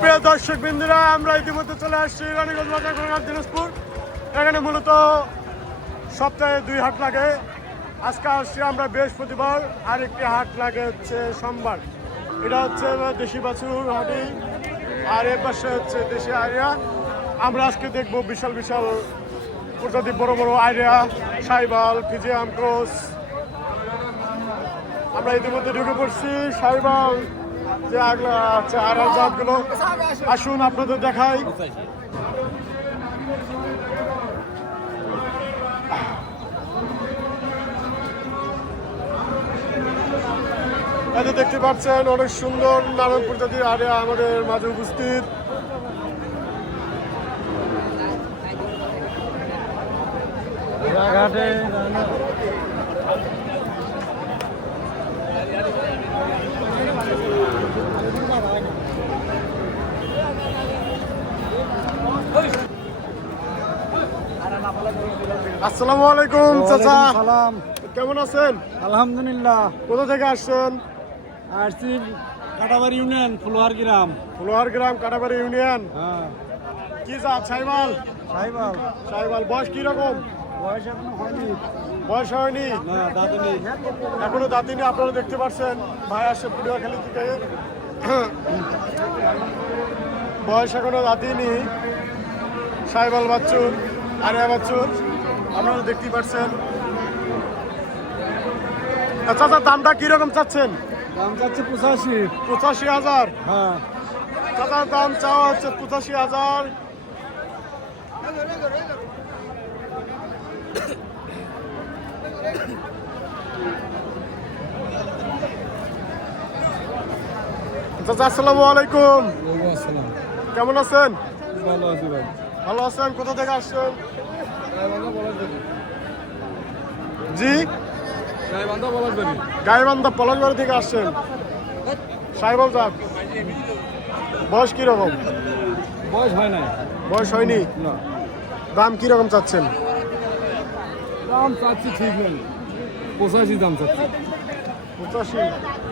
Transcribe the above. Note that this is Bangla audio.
সুপ্রিয় দর্শক বিন্দুরা, আমরা ইতিমধ্যে চলে আসছি রানীগঞ্জ বাজার দিনাজপুর। এখানে মূলত সপ্তাহে 2 হাট লাগে। আজকে আসছি আমরা বৃহস্পতিবার, আর একটি হাট লাগে হচ্ছে সোমবার। এটা হচ্ছে দেশি বাছুর হাটি, আর এর পাশে হচ্ছে দেশি আইরিয়া। আমরা আজকে দেখবো বিশাল বিশাল প্রজাতির বড় বড় আইরিয়া, সাইবাল, ফিজিয়াম ক্রস। আমরা ইতিমধ্যে ঢুকে পড়ছি সাইবাল যে আগলা আছে আর জাতগুলো। আসুন আপনাদের দেখাই। এতে দেখতে পাচ্ছেন অনেক সুন্দর নানান প্রজাতির আরিয়া আমাদের মাঝে উপস্থিত। আসসালামু আলাইকুম চাচা, সালাম। কেমন আছেন? আলহামদুলিল্লাহ। কোথা থেকে আসছেন? আসছি কাটাবাড়ি ইউনিয়ন ফুলোহার গ্রাম। ফুলোহার গ্রাম, কাটাবাড়ি ইউনিয়ন। হ্যাঁ, কি জাত? সাইবাল। সাইবাল। সাইবাল বয়স কি রকম? বয়স এখনো হয়নি। বয়স হয়নি, না, দাদিনি। এখনো দাঁতিনি। আপনারা দেখতে পাচ্ছেন ভাই আসছে পুডিয়াখালী থেকে। বয়স এখনো দাঁতিনি। সাইবাল বাচ্চুর, আরিয়া বাচ্চুর আপনারা দেখতে পাচ্ছেন। চাচা দামটা কিরকম চাচ্ছেন? দাম চাচ্ছে 85। 85,000। হ্যাঁ, চাচার দাম চাওয়া হচ্ছে 85,000। চাচা আসসালামু আলাইকুম, কেমন আছেন? ভালো আছি ভাই। ভালো আছেন? কোথা থেকে আসছেন? জি, গাইবান্ধা পলাশবাড়ি থেকে আসছেন। সাইবাল জাত, বয়স কিরকম? বয়স হয় নাই। বয়স হয়নি। না, দাম কিরকম চাচ্ছেন? দাম চাচ্ছি ঠিক নেই। 85 দাম চাচ্ছি। 85।